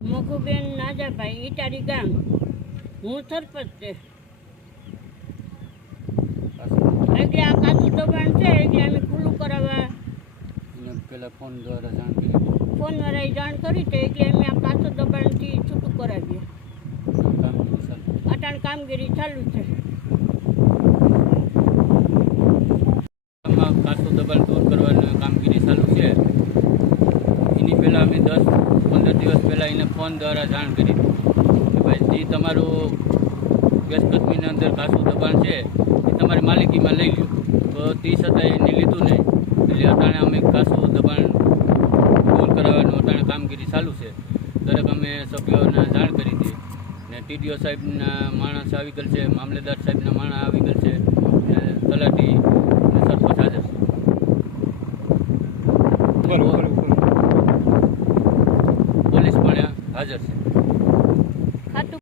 મખુબેન નાજાભાઈ ઈટારી ગામ, હું સરપંચ છે. એટલે આ કાચું દબાણ છે એટલે અમે ખુલ્લું કરાવવા પેલા ફોન દ્વારા જાણ કરી, ફોન વાળાએ જાણ કરી છે એટલે અમે આ કાચું દબાણથી છૂટું કરાવીએ. અટાણ કામગીરી ચાલુ છે. કાચું દબાણ દૂર કરવાની કામગીરી ચાલુ છે. એની પહેલાં અમે 10-15 દિવસ પહેલાં એને ફોન દ્વારા જાણ કરી કે ભાઈ જે તમારું ગેસકદમીની અંદર કાચું દબાણ છે એ તમારી માલિકીમાં લઈ લો. તો તે છતાં એને લીધું નહીં. એટલે અટાણે અમે કાચું દબાણ દૂર કરાવવાનું અટાણે કામગીરી ચાલુ છે. દરેક અમે સભ્યોને જાણ કરી હતી ને ટીડીઓ સાહેબના માણસ આવી ગયેલ છે, મામલેદાર સાહેબના માણસ આવી ગયેલ છે, તલાટી અને સરપંચ હાજર છે, પોલીસ પણ હાજર છે. ખાતું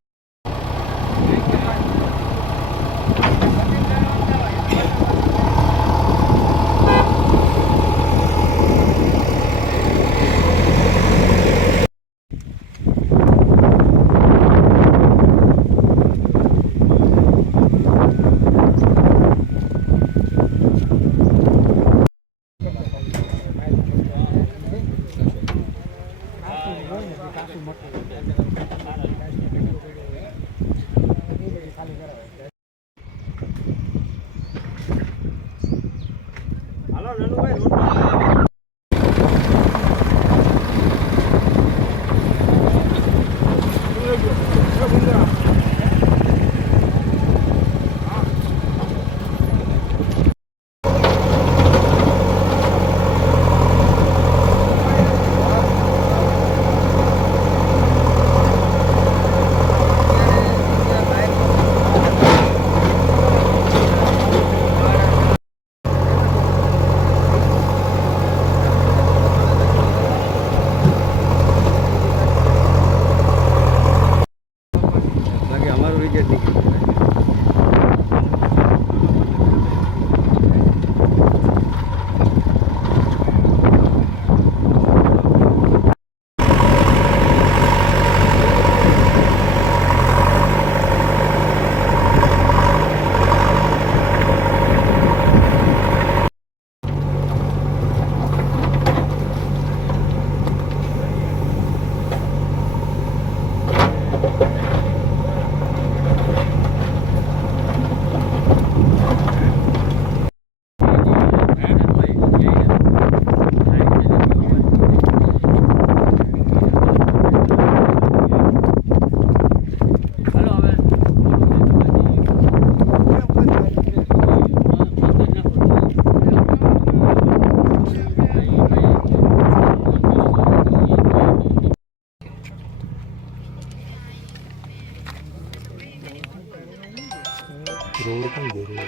रोड कौन दे रहे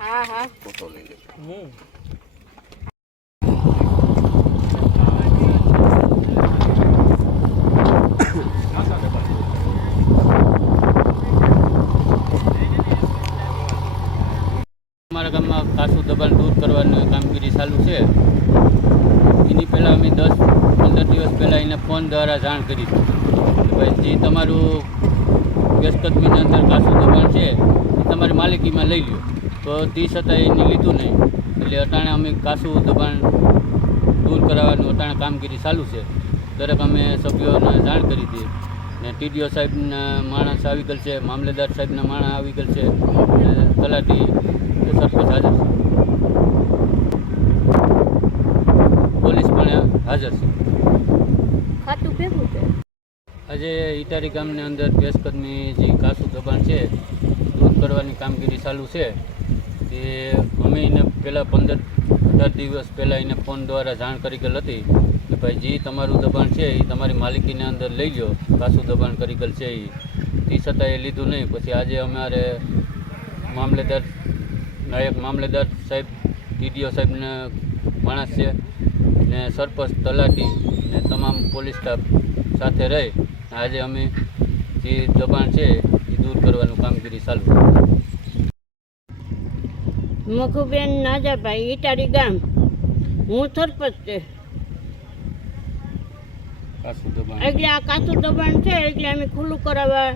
હા હા फोटो ले ले અમારા ગામમાં કાચું દબાણ દૂર કરવાની કામગીરી ચાલુ છે. એની પહેલાં અમે 10-15 દિવસ પહેલાં એને ફોન દ્વારા જાણ કરી હતી કે ભાઈ જે તમારું ગેસકદમીની અંદર કાચું દબાણ છે એ તમારી માલિકીમાં લઈ લો. તો તે છતાં એને લીધું નહીં. એટલે અટાણે અમે કાચું દબાણ દૂર કરાવવાનું અટાણે કામગીરી ચાલુ છે. દરેક અમે સભ્યોને જાણ કરી હતી ને ટીડીઓ સાહેબના માણસ આવી ગયેલ છે, મામલેદાર સાહેબના માણસ આવી ગયેલ છે, તલાટી સરપંચ હાજર છે, પોલીસ પણ હાજર છે. ખાતું ભેગું છે. આજે ઈટારી ગામની અંદર ગેસકદમી જે કાચું દબાણ છે દૂર કરવાની કામગીરી ચાલુ છે. તે અમે એને પહેલાં 15-18 દિવસ પહેલાં એને ફોન દ્વારા જાણ કરી ગયેલ હતી કે ભાઈ જે તમારું દબાણ છે એ તમારી માલિકીની અંદર લઈ લો. કાચું દબાણ કરી ગયેલ છે તે છતાં એ લીધું નહીં. પછી આજે અમારે મામલેદાર, નાયક મામલેદાર સાહેબ, ટીડીઓ સાહેબના માણસ છે ને સરપંચ, તલાટી ને તમામ પોલીસ સ્ટાફ સાથે રહી આજે અમે જે દબાણ છે એ દૂર કરવાનું કામગીરી ચાલુ. મખુબેન નાજાભાઈ ઈટારી ગામ, હું સરપંચ છે કાસુ દબાણ એટલે આ કાચું દબાણ છે એટલે અમે ખુલ્લું કરાવવા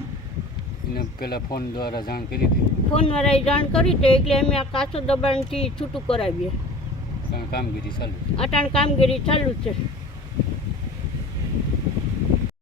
એને પેલા ફોન દ્વારા જાણ કરી હતી ફોનવાળાએ જાણ કરી છે એટલે અમે આ કાચું દબાણથી છૂટું કરાવીએ કામગીરી ચાલુ છે. અટાણ કામગીરી ચાલુ છે